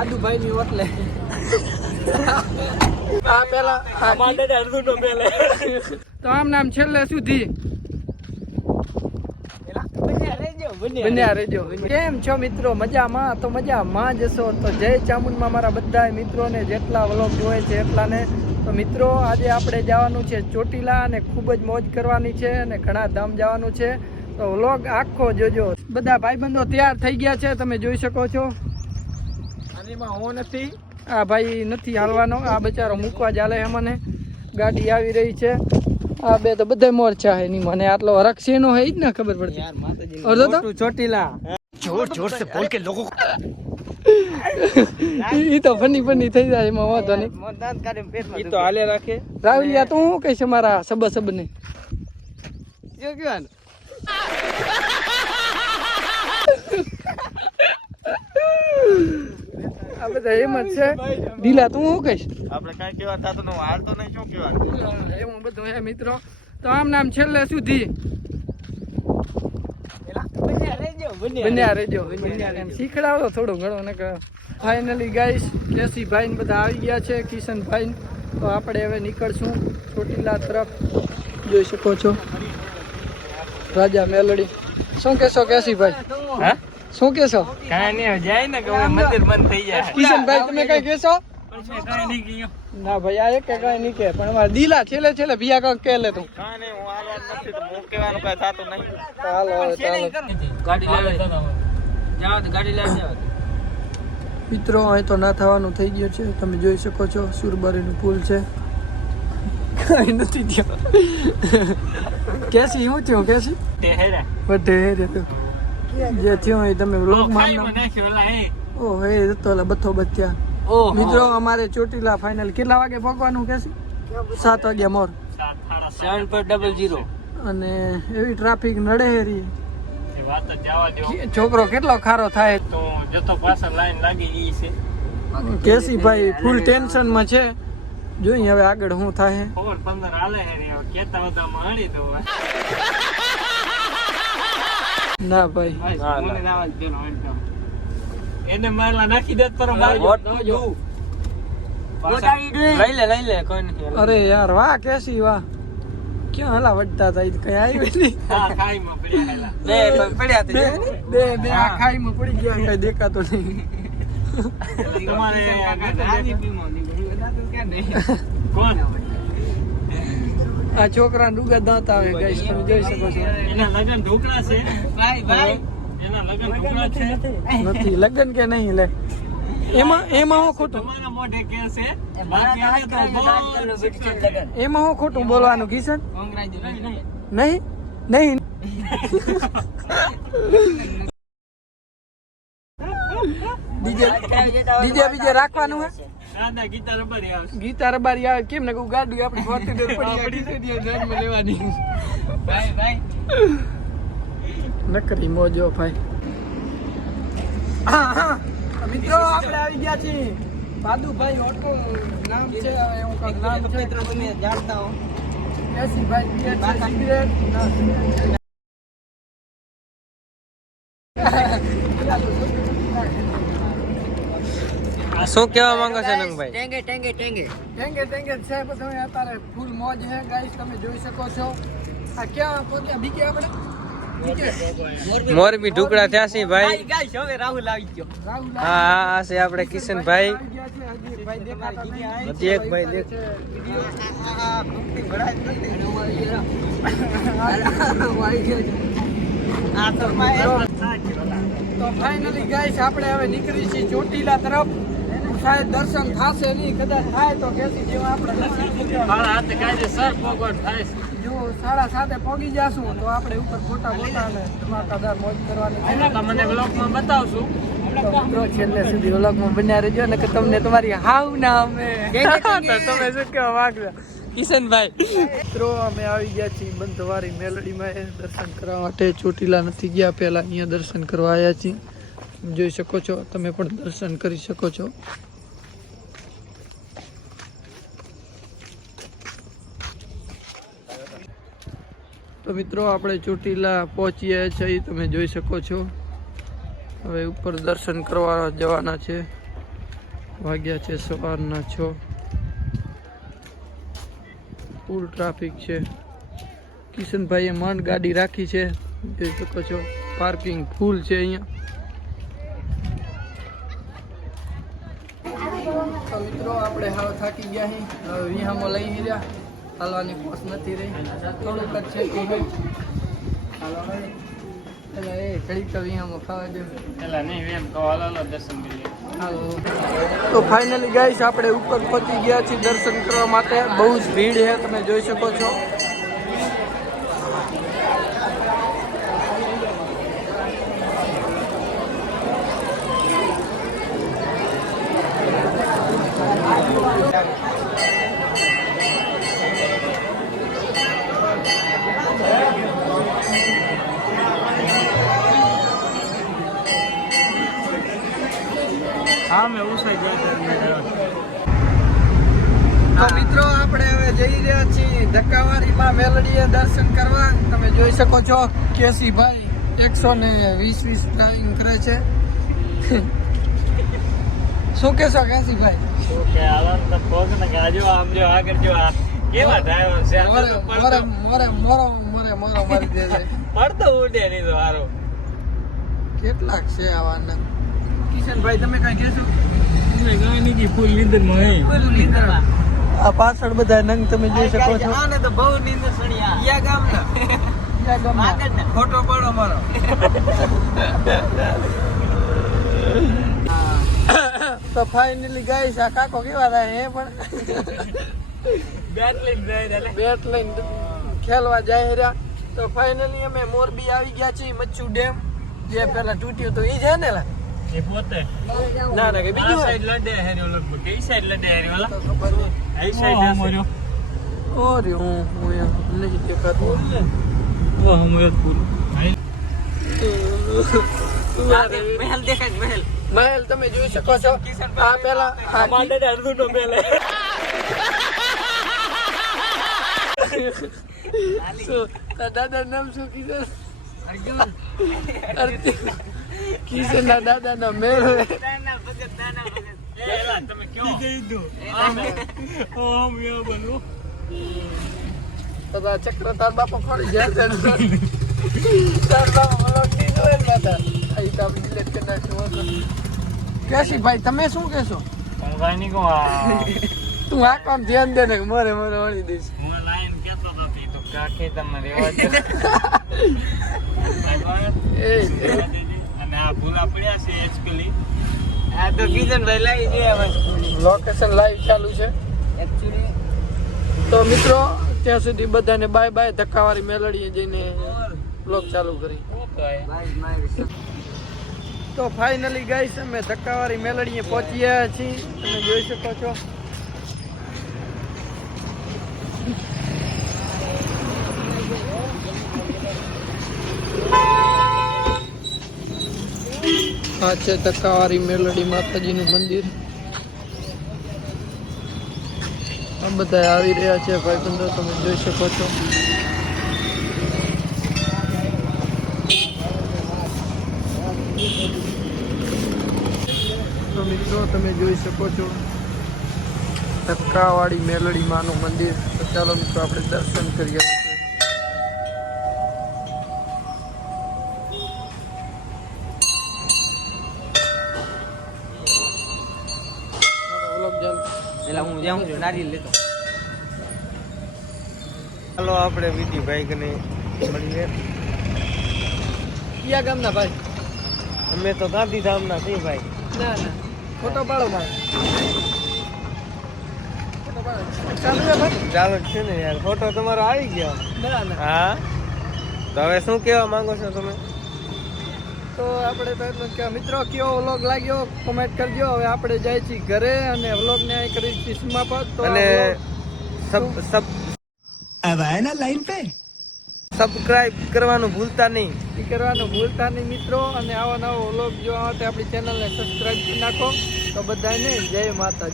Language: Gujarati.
આદુભાઈ ની ઓટલે આ પેલા તો આમ નામ છેલ્લે સુધી. બન્યા રહેજો. કેમ છો મિત્રો? મજામાં? તો મજામાં જશો તો જય ચામુંડમાં મારા બધા મિત્રોને જેટલા વ્લોગ જોવે છે એટલાને. તો મિત્રો આજે આપણે જવાનું છે ચોટીલા અને ખૂબ જ મોજ કરવાની છે અને ઘણા ધામ જવાનું છે. તો વ્લોગ આખો જોજો. બધા ભાઈબંધો તૈયાર થઈ ગયા છે. તમે જોઈ શકો છો. ગાડીમાં નથી આ ભાઈ નથી હાલવાનો આ બચારો મૂકવા ચાલે છે મને ગાડી આવી રહી છે. આ બે તો બધા મોરચા હે મને આટલો હરખ નો એનો જ ને ખબર પડતી. ચોટીલા. જોર જોર સે બોલ કે લોકો ઈ તો ફની ફની થઈ જાય એમાં વાંધો નહીં. ઈ તો હાલે રાખે. રાહુલ યા તું શું છે મારા સબ સબને જો કહેવાનું બધા એમ જ છે. ઢીલા તું શું કહીશ? આપણે કાંઈ કેવા થતું નો હાલ તો નહીં શું એવું બધું હે મિત્રો. તો આમ નામ છેલ્લે સુધી. બન્યા રહેજો એમ શીખડાવો થોડું ઘણું ને ફાઇનલી ગાઈસ કેસી ભાઈ ને બધા આવી ગયા છે કિશન ભાઈ તો આપણે હવે નીકળશું ચોટીલા તરફ. જોઈ શકો છો. રાજા મેલડી. શું કહેશો કેસી ભાઈ હા? શું કહેશો? કાંઈ નહીં જાય ને કે મંદિર બંધ થઈ જાય. કિશનભાઈ તમે કઈ કહેશો? કાંઈ નહીં ગયો ના ભાઈ આ એક કઈ નહીં કે પણ મારા દીલા છેલ્લે છેલ્લે ભિયા કાંક કે લે તું. ચાલો ચાલો. ગાડી લાવે. ગાડી લાવી. મિત્રો અહીં તો ના થવાનું થઈ ગયું છે. તમે જોઈ શકો છો સુરબારીનું પુલ છે. કઈ નથી થયો. કેસી શું થયું કેસી? હેરા બધે રે તો જે થયું એ તમે વ્લોગમાં નાખ્યો એ. ઓ હે તો ઓલા બથો બચ્યા. ઓહો મિત્રો અમારે ચોટીલા ફાઇનલ કેટલા વાગે પહોંચવાનું કેસી સાત વાગ્યા મોર. સેવન પર ડબલ જીરો અને એવી ટ્રાફિક નડે હેરી છોકરો કેટલો ખારો થાય? તો જતો પાછળ લાઈન લાગી ગઈ છે. કેસીભાઈ ફૂલ ટેન્શનમાં છે. જોઈએ હવે આગળ શું થાય. ખબર પંદર હાલે હે રે કેતા હતા માણી દો. ના ભાઈ. એને મારલા નાખી દેત પર લઈ લે લઈ લે કોઈ અરે યાર વાહ કેસી વાહ. ક્યાં હલા વડતા હતા? કઈ આવી નહીં. હા ખાઈમાં પડ્યા બે બે બે. બે આ પડી ગયા. કઈ દેખાતો નહીં. આ છોકરા ડુગા દાંત આવે ગાઈસ તમે જોઈ શકો છો. એના લગન ઢોકળા છે. ભાઈ ભાઈ. એના લગન છે? નથી. લગન કે નહીં લે. એમાં એમાં હું ખોટું? મોઢે કે છે? એમાં હું ખોટું બોલવાનું કિશન નહીં નહીં. ડીજે ડીજે બીજે રાખવાનું હે? ગીતા રબારી આવે કેમ ને ગાડી આપણી ફોર્ચ્યુનર પડી લેવાની. ભાઈ ભાઈ. નકરી મોજો ભાઈ. હા હા મિત્રો આપણે આવી ગયા છીએ. ભાદુભાઈ ઓટો નામ છે એવું કઈ નામ છે તમે જાણતા હો. સિગરેટ. શું કેવા માંગો છો નંગભાઈ ટેંગે ટેંગે છે સાહેબ તમે અત્યારે ફૂલ મોજ છે ગાઈસ તમે જોઈ શકો છો. આ ક્યાં પોતે બીકે આપણે? મોરબી. ઢુકડા થયા છે ભાઈ. રાહુલ હા હા છે આપણે કિશનભાઈ. એક ભાઈ દેખ તો ફાઇનલી ગાઈસ આપણે હવે નીકળી છીએ ચોટીલા તરફ. શાયદ દર્શન થશે નહીં કદાચ થાય તો કેસી જેવા આપણે હાથે કાયદેસર પોગવટ થાય છે. જો સાડા સાતે પહોંચી જાશું તો આપણે ઉપર ફોટા ફોટા અને ધમાકાદાર મોજ કરવાની તમને બ્લોગમાં બતાવશું. મિત્રો છેલ્લે સુધી વ્લોગમાં બન્યા રહેજો ને કે તમને તમારી હાવ ના અમે તમે શું કહેવા માંગતા? કિશનભાઈ. મિત્રો અમે આવી ગયા છીએ બંધવારી મેલડીમાં દર્શન કરવા માટે. ચોટીલા નથી ગયા પહેલાં અહીંયા દર્શન કરવા આવ્યા છીએ. જોઈ શકો છો તમે પણ દર્શન કરી શકો છો. તો મિત્રો આપણે ચોટીલા પહોંચીએ છીએ તમે જોઈ શકો છો. હવે ઉપર દર્શન કરવા જવાના છે. વાગ્યા છે સવારના છ. ફૂલ ટ્રાફિક છે. કિશનભાઈએ માંડ ગાડી રાખી છે. જોઈ શકો છો પાર્કિંગ ફૂલ છે અહીંયા. મિત્રો આપણે હાવ થાકી ગયા અહીં હવે લઈ ગયા હાલવાની પોસ નથી રહી. થોડુંક જ છે એટલે એ ઘડીક તો વિહામો ખાવા દે. પેલા નહીં એમ કહો હાલો હાલો દર્શન કરીએ તો ફાઇનલી ગાઈસ આપણે ઉપર પહોંચી ગયા છીએ દર્શન કરવા માટે. બહુ જ ભીડ છે તમે જોઈ શકો છો. ઉસાઈ તો મિત્રો આપણે હવે જઈ રહ્યા છીએ ધક્કાવારીમાં મેલડીએ દર્શન કરવા. તમે જોઈ શકો છો કેસીભાઈ એકસો ને વીસ વીસ ડ્રાઇવિંગ કરે છે. શું કહેશો કેસીભાઈ? ઓકે હાલો તો પગ ને ગાજો આમ જો આગળ જો આ કેવા ડ્રાઈવર છે? મોરે મોરે મોરો મોરે મોરો મારી દે છે. પડતો ઉડે નહીં તો હારો. કેટલાક છે આવાના કિશનભાઈ તમે કઈ કહેશો? આ પાછળ બધા નંગ તમે જોઈ શકો છો. આને તો બહુ નીંદર સણી આ યા ગામના? ફોટો પાડો મારો. તો ફાઇનલી ગાઈસ આ કાકો કેવા થાય એ પણ? બેટ લઈને જાય બેટ લઈને ખેલવા જાય રહ્યા. તો ફાઇનલી અમે મોરબી આવી ગયા છીએ મચ્છુ ડેમ. જે પેલા તૂટ્યું તો એ છે ને લા? એ પોતે. ના ના કે બીજું સાઈડ લડે હેરી ઓલો કઈ સાઈડ લડે હેરી ઓલા? એ સાઈડ હશે. ઓ રે હું હું એમ નથી દેખાતું ઓ હમણાં પૂરું મહેલ દેખાય મહેલ. મહેલ તમે જોઈ શકો છો. આ પેલા આ માડે અડધું નો પહેલે દાદા નામ શું કીધું? કિશન ના દાદા ના મેળ તમે ચક્ર તાર બાપા ફરી છે તાર બાપા મલોકની જોયે દાદા અહીં તો આપણે કરી નાખ્યું હતું. ભાઈ તમે શું કહેશો તું આ કામ ધ્યાન દે ને મોરે વળી દઈશ હું લાઈન દે એ એ, અને આ ભૂલા પડ્યા છે એચપીલી આ તો કિશન લાવી દે હવે. લોકેશન લાઈવ ચાલુ છે. તો મિત્રો ત્યાં સુધી બધાને બાય બાય ધક્કાવાળી મેલડીએ જઈને બ્લોગ ચાલુ કરી. તો ફાઇનલી ગાઈસ અમે ધક્કાવાળી મેલડીએ પહોંચી ગયા છીએ. તમે જોઈ શકો છો. આ છે ધક્કાવાળી મેલડી માતાજીનું મંદિર. આ બધા આવી રહ્યા છે ભાઈ બંધો તમે જોઈ શકો છો. મિત્રો, તમે જોઈ શકો છો, ધક્કાવાળી મેલડી માનું મંદિર. તો ચાલો મિત્રો, આપણે દર્શન કરીએ. એટલે હું નારિયેલ લેતો હાલો આપણે બીજી ભાઈ કને મળીએ. કયા ગામના ભાઈ? અમે તો ગાંધીધામના છીએ ભાઈ. ના ના. ફોટો પાડો ચાલુ ભાઈ? ચાલો છે ને યાર. ફોટો તમારો આવી ગયો. ના ના. હા? તો હવે શું કહેવા માંગો છો તમે? તો આપણે પહેલું કે મિત્રો કયો વ્લોગ લાગ્યો? કોમેન્ટ કરજો. હવે આપણે જાય છીએ ઘરે અને વ્લોગ ને કરી છીએ સમાપત. તો અને સબ સબ હવે એના લાઈન પે સબસ્ક્રાઇબ કરવાનું ભૂલતા નહીં. એ કરવાનું ભૂલતા નહીં મિત્રો. અને આવો નવો વ્લોગ જોવા માટે આપણી ચેનલને સબસ્ક્રાઇબ કરી નાખો. તો બધાને જય માતાજી.